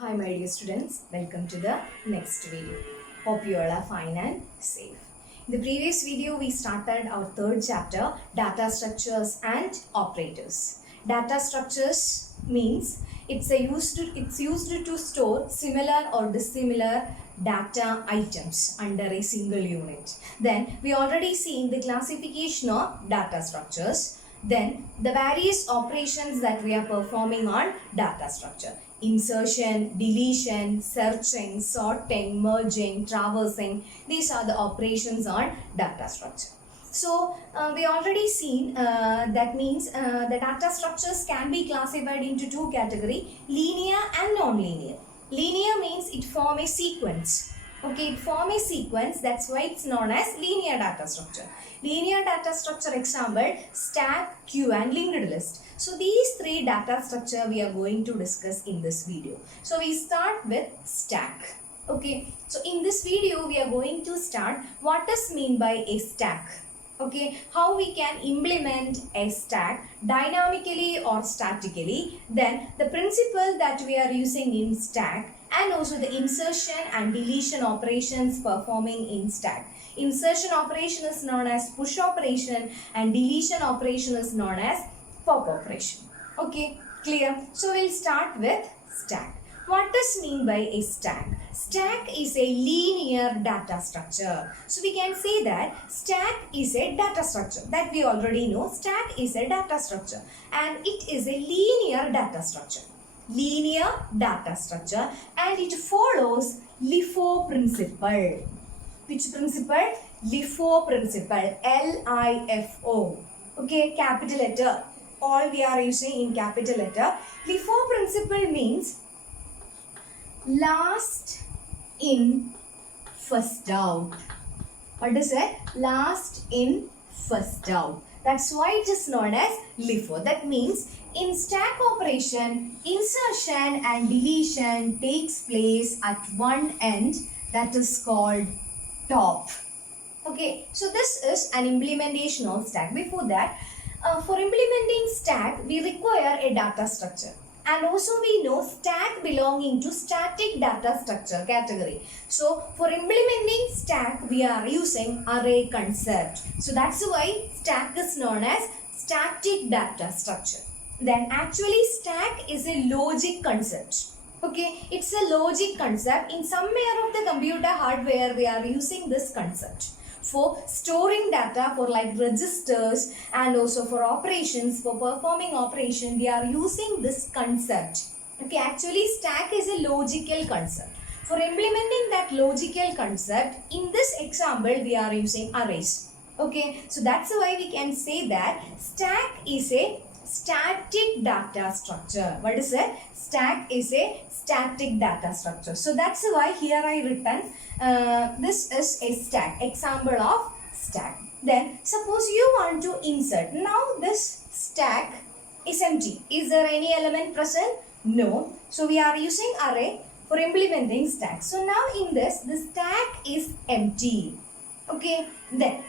Hi my dear students, welcome to the next video. Hope you all are fine and safe. In the previous video we started our third chapter, data structures and operators. Data structures means it's used to store similar or dissimilar data items under a single unit. Then we already seen the classification of data structures. Then the various operations that we are performing on data structure. Insertion, deletion, searching, sorting, merging, traversing. These are the operations on data structure. So we already seen that means the data structures can be classified into two categories, linear and non-linear. Linear means it form a sequence. Okay, it form a sequence, that's why it's known as linear data structure. Linear data structure example, stack, queue and linked list. So these three data structure we are going to discuss in this video. So we start with stack. Okay, so in this video we are going to start what does mean by a stack. Okay, how we can implement a stack dynamically or statically. Then the principle that we are using in stack and also the insertion and deletion operations performing in stack. Insertion operation is known as push operation and deletion operation is known as pop operation. Okay, clear? So we'll start with stack. What does mean by a stack? Stack is a linear data structure. So we can say that stack is a data structure. That we already know. Stack is a data structure and it is a linear data structure. Linear data structure and it follows LIFO principle. Which principle? LIFO principle. L-I-F-O. Okay, capital letter. All we are using in capital letter. LIFO principle means last in, first out. What is it? Last in, first out. That's why it is known as LIFO. That means in stack operation, insertion and deletion takes place at one end, that is called top. Okay, so this is an implementation of stack. Before that, for implementing stack, we require a data structure. And also we know stack belonging to static data structure category. So for implementing stack, we are using array concept. So that's why stack is known as static data structure. Then actually stack is a logic concept. Okay, it's a logic concept. In somewhere of the computer hardware, we are using this concept for storing data for like registers and also for operations, for performing operation, we are using this concept. Okay, actually stack is a logical concept. For implementing that logical concept, in this example, we are using arrays. Okay, so that's why we can say that stack is a static data structure. What is it? Stack is a static data structure. So that's why here I written this is a stack. Example of stack. Then suppose you want to insert. Now this stack is empty. Is there any element present? No. So we are using array for implementing stack. So now in this, the stack is empty. Okay. Then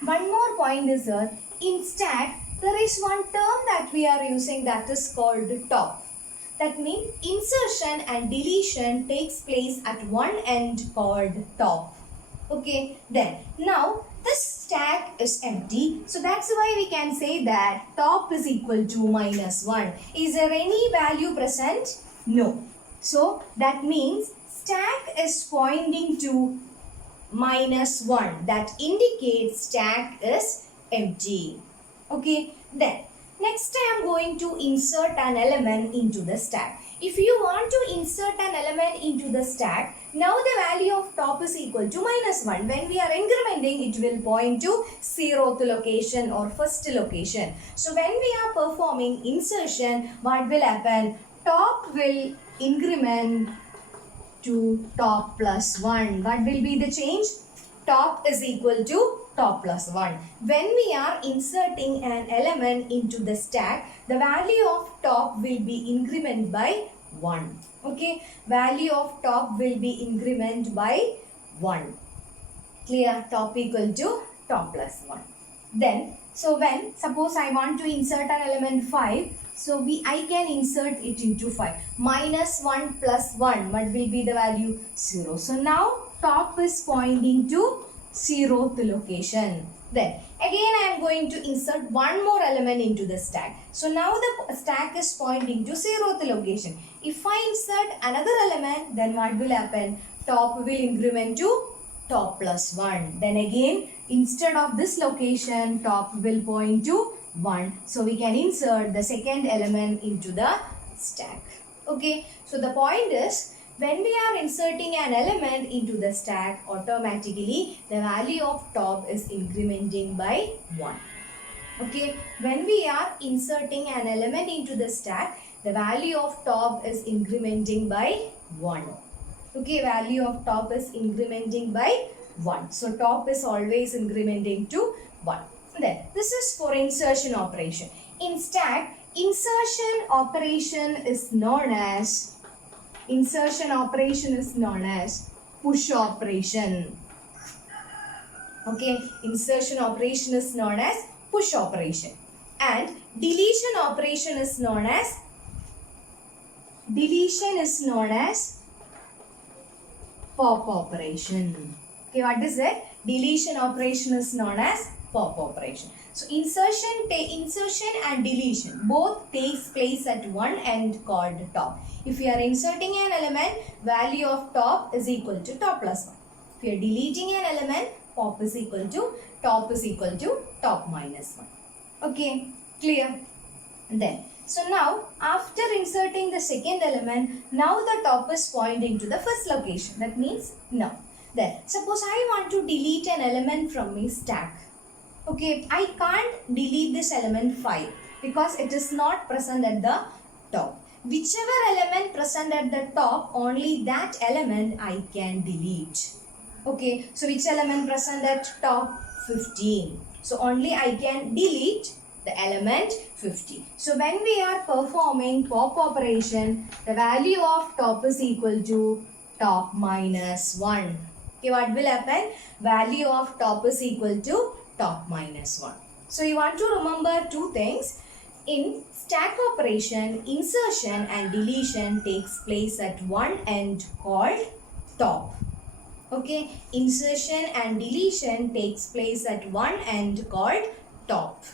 one more point is that in stack there is one term that we are using that is called top. That means insertion and deletion takes place at one end called top. Okay, then now this stack is empty. So that's why we can say that top is equal to -1. Is there any value present? No. So that means stack is pointing to -1. That indicates stack is empty. Okay, then next I am going to insert an element into the stack. If you want to insert an element into the stack, now the value of top is equal to -1. When we are incrementing, it will point to 0th location or first location. So when we are performing insertion, what will happen? Top will increment to top plus 1. What will be the change? Top is equal to top plus 1. When we are inserting an element into the stack, the value of top will be increment by 1. Okay, value of top will be increment by 1. Clear? Top equal to top plus 1. Then, so when suppose I want to insert an element 5, So I can insert it into 5. Minus 1 plus 1. What will be the value? 0. So now top is pointing to 0th location. Then again I am going to insert one more element into the stack. So now the stack is pointing to 0th location. If I insert another element, then what will happen? Top will increment to top plus 1. Then again, instead of this location, top will point to 1. So we can insert the second element into the stack. Okay. So the point is, when we are inserting an element into the stack, automatically the value of top is incrementing by 1. Okay. When we are inserting an element into the stack, the value of top is incrementing by 1. Okay, value of top is incrementing by 1. So top is always incrementing to 1. Then this is for insertion operation. In stack, insertion operation is known as push operation. Okay, insertion operation is known as push operation. And deletion operation is known as pop operation. Okay, what is it? Deletion operation is known as pop operation. So insertion and deletion both takes place at one end called top. If you are inserting an element, value of top is equal to top plus 1. If you are deleting an element, top is equal to top minus 1. Okay, clear? Then so now, after inserting the second element, now the top is pointing to the first location. That means now. Then, suppose I want to delete an element from my stack. Okay, I can't delete this element 5 because it is not present at the top. Whichever element present at the top, only that element I can delete. Okay, so which element present at top? 15. So only I can delete the element 50. So when we are performing pop operation, the value of top is equal to top minus 1. Okay, what will happen? Value of top is equal to top minus 1. So you want to remember two things. In stack operation, insertion and deletion takes place at one end called top. Okay, insertion and deletion takes place at one end called top.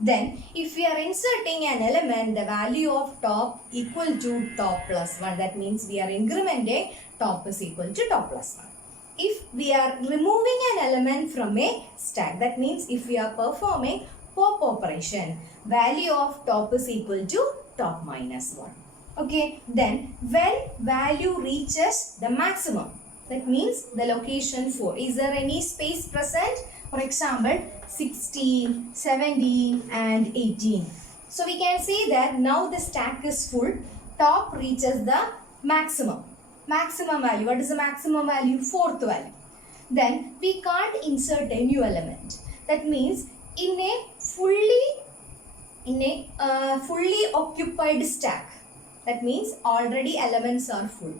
Then, if we are inserting an element, the value of top equal to top plus 1. That means we are incrementing top is equal to top plus 1. If we are removing an element from a stack, that means if we are performing pop operation, value of top is equal to top minus 1. Okay, then when value reaches the maximum, that means the location 4. Is there any space present? For example, 16, 17 and 18. So we can say that now the stack is full. Top reaches the maximum. Maximum value. What is the maximum value? 4th value. Then we can't insert a new element. That means in a fully occupied stack. That means already elements are full.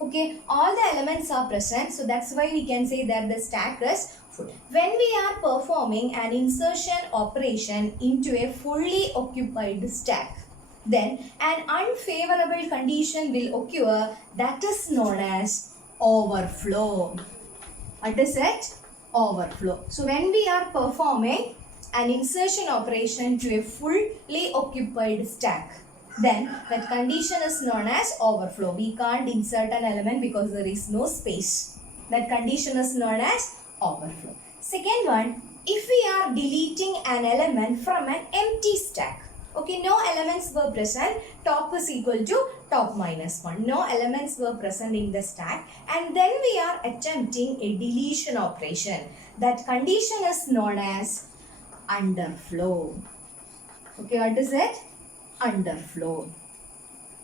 Okay, all the elements are present. So that's why we can say that the stack is full. When we are performing an insertion operation into a fully occupied stack, then an unfavorable condition will occur that is known as overflow. What is it? Overflow. So when we are performing an insertion operation to a fully occupied stack, then that condition is known as overflow. We can't insert an element because there is no space. That condition is known as overflow. Second one, if we are deleting an element from an empty stack. Okay, no elements were present, top is equal to top minus 1. No elements were present in the stack, and then we are attempting a deletion operation. That condition is known as underflow. Okay, what is it? Underflow.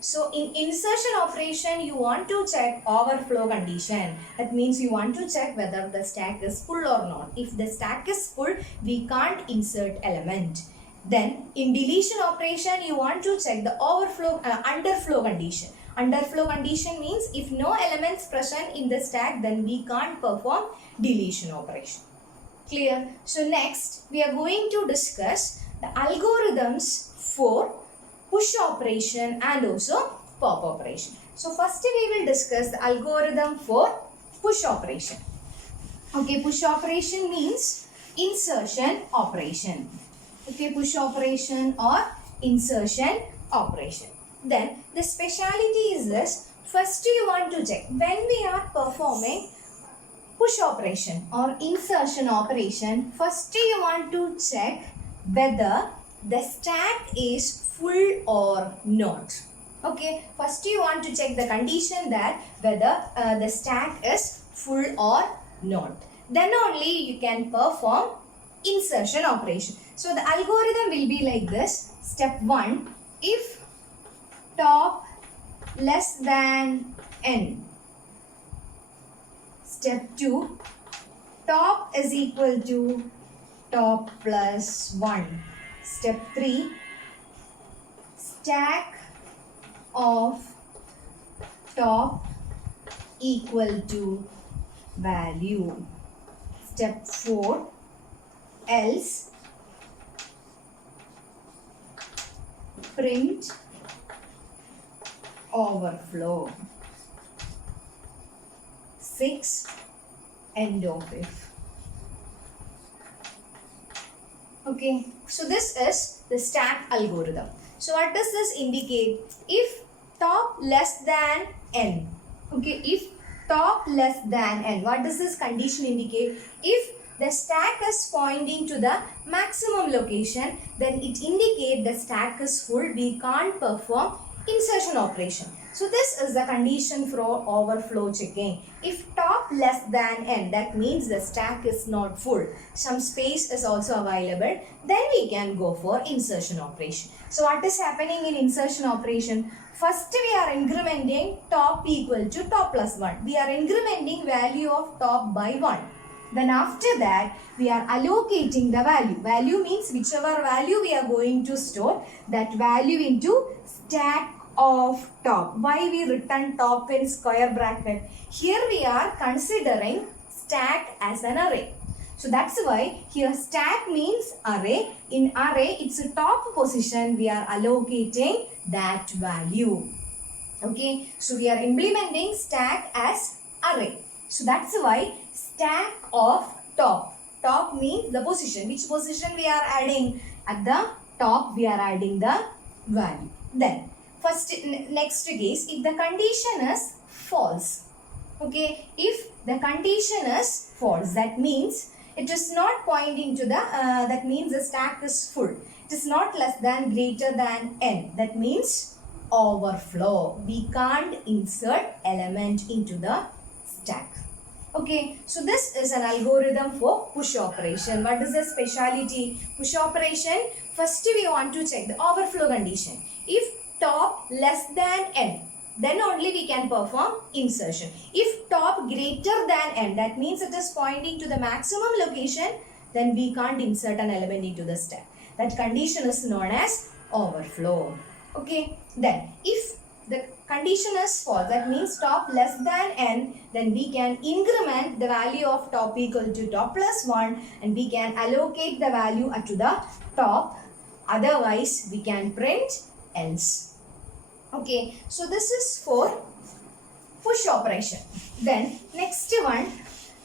So in insertion operation, you want to check overflow condition. That means you want to check whether the stack is full or not. If the stack is full, we can't insert element. Then in deletion operation, you want to check the underflow condition. Underflow condition means if no elements present in the stack, then we can't perform deletion operation. Clear? So next, we are going to discuss the algorithms for push operation and also pop operation. So first we will discuss the algorithm for push operation. Okay, push operation means insertion operation. Okay, push operation or insertion operation. Then the speciality is this. First you want to check when we are performing push operation or insertion operation, first you want to check whether the stack is full or not. Okay, first you want to check the condition that whether the stack is full or not. Then only you can perform insertion operation. So the algorithm will be like this. Step 1, if top less than n. Step 2, top is equal to top plus 1. Step 3, stack of top equal to value. Step 4, else print overflow. 6, end of if. Okay, so this is the stack algorithm. So what does this indicate? If top less than n. Okay, if top less than n. What does this condition indicate? If the stack is pointing to the maximum location, then it indicates the stack is full. We can't perform insertion operation. So this is the condition for overflow checking. If top less than n, that means the stack is not full. Some space is also available. Then we can go for insertion operation. So what is happening in insertion operation? First we are incrementing top equal to top plus 1. We are incrementing value of top by 1. Then after that, we are allocating the value. Value means whichever value we are going to store, that value into stack of top. Why we written top in square bracket? Here we are considering stack as an array. So that's why here stack means array. In array, it's a top position. We are allocating that value. Okay. So we are implementing stack as array. So that's why stack of top. Top means the position. Which position we are adding? At the top we are adding the value. Then first next case, if the condition is false. Okay, if the condition is false, that means it is not pointing to the, that means the stack is full. It is not less than greater than n. That means overflow. We can't insert element into the stack. Okay, so this is an algorithm for push operation. What is the speciality? Push operation, first we want to check the overflow condition. If top less than n, then only we can perform insertion. If top greater than n, that means it is pointing to the maximum location, then we can't insert an element into the stack. That condition is known as overflow. Okay, then if the condition is false, that means top less than n, then we can increment the value of top equal to top plus 1 and we can allocate the value to the top. Otherwise, we can print else. Okay, so this is for push operation. Then next one,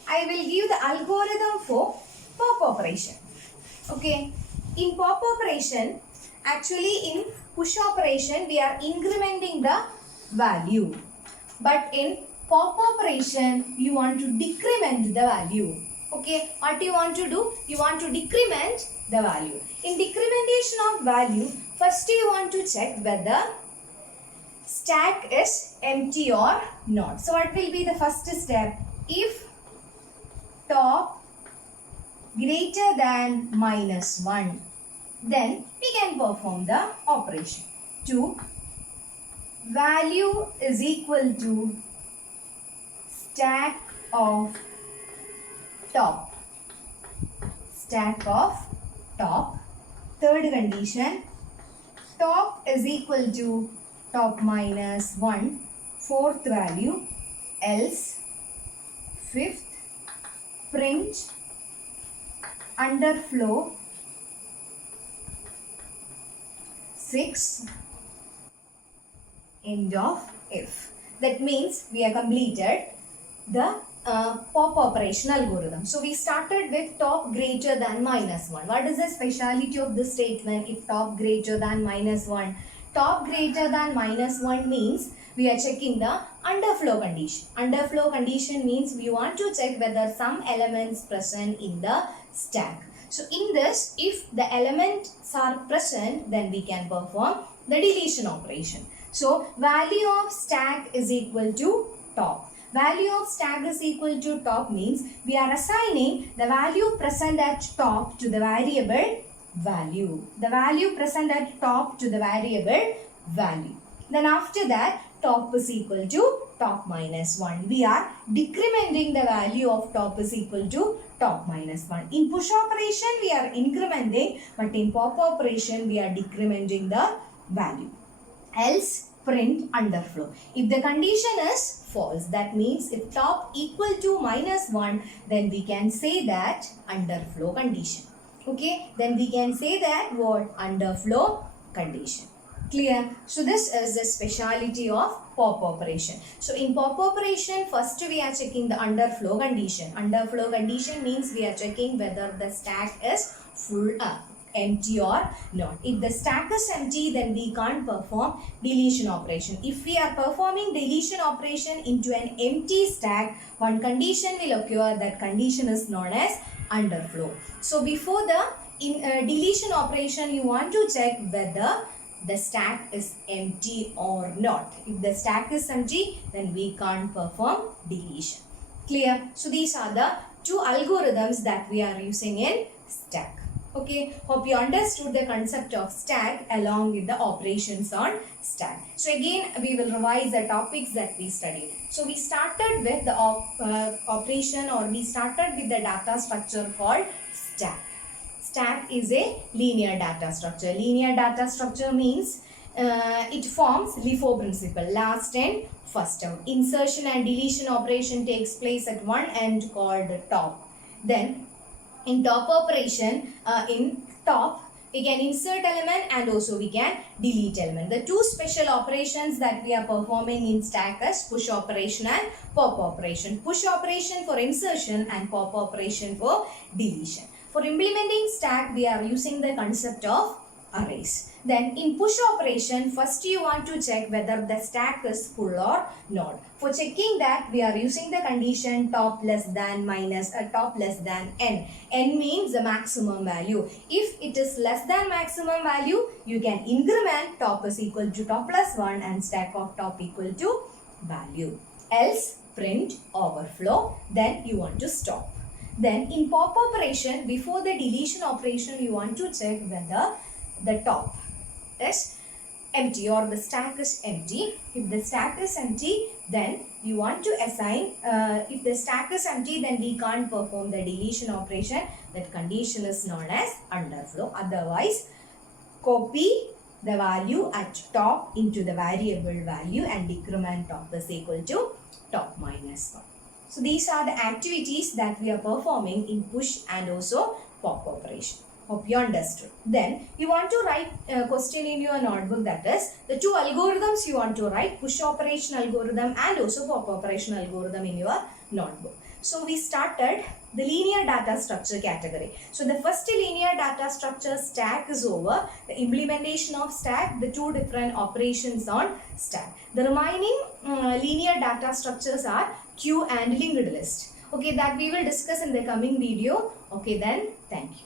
I will give the algorithm for pop operation. Okay, in pop operation, actually in push operation, we are incrementing the value. But in pop operation, you want to decrement the value. Okay, what you want to do? You want to decrement the value. In decrementation of value, first you want to check whether stack is empty or not. So what will be the first step? If top greater than minus 1, then we can perform the operation. 2, value is equal to stack of top. Stack of top. Third condition, top is equal to top minus 1. Fourth value, else. Fifth, print underflow. 6, end of if. That means we have completed the pop operation algorithm. So we started with top greater than minus 1. What is the speciality of this statement if top greater than minus 1? Top greater than minus 1 means we are checking the underflow condition. Underflow condition means we want to check whether some elements present in the stack. So in this, if the elements are present, then we can perform the deletion operation. So value of stack is equal to top. Value of stack is equal to top means we are assigning the value present at top to the variable value. The value present at top to the variable value. Then after that, top is equal to top minus 1. We are decrementing the value of top is equal to top minus 1. In push operation, we are incrementing, but in pop operation, we are decrementing the value. Else, print underflow. If the condition is false, that means if top equal to minus 1, then we can say that underflow condition. Okay, then we can say that what? Underflow condition. Clear? So this is the speciality of pop operation. So in pop operation, first we are checking the underflow condition. Underflow condition means we are checking whether the stack is full up, empty or not. If the stack is empty, then we can't perform deletion operation. If we are performing deletion operation into an empty stack, one condition will occur. That condition is known as underflow. So before the deletion operation, you want to check whether the stack is empty or not. If the stack is empty, then we can't perform deletion. Clear? So these are the two algorithms that we are using in stack. Okay, hope you understood the concept of stack along with the operations on stack. So again, we will revise the topics that we studied. So we started with the operation, or we started with the data structure called stack. Stack is a linear data structure. Linear data structure means it forms LIFO principle, last in, first out. Insertion and deletion operation takes place at one end called top. Then in top operation, in top, we can insert element and also we can delete element. The two special operations that we are performing in stack is push operation and pop operation. Push operation for insertion and pop operation for deletion. For implementing stack, we are using the concept of arrays. Then in push operation, first you want to check whether the stack is full or not. For checking that, we are using the condition top less than minus top less than n. N means the maximum value. If it is less than maximum value, you can increment top is equal to top plus 1 and stack of top equal to value. Else print overflow, then you want to stop. Then in pop operation, before the deletion operation, you want to check whether the top is empty or the stack is empty. If the stack is empty, then you want to assign, if the stack is empty, then we can't perform the deletion operation. That condition is known as underflow. Otherwise, copy the value at top into the variable value and decrement top is equal to top minus 1. So these are the activities that we are performing in push and also pop operation. Hope you understood. Then you want to write a question in your notebook, that is the two algorithms you want to write, push operation algorithm and also pop operation algorithm in your notebook. So we started the linear data structure category. So the first linear data structure stack is over. The implementation of stack, the two different operations on stack. The remaining linear data structures are queue and linked list. Okay, that we will discuss in the coming video. Okay, then thank you.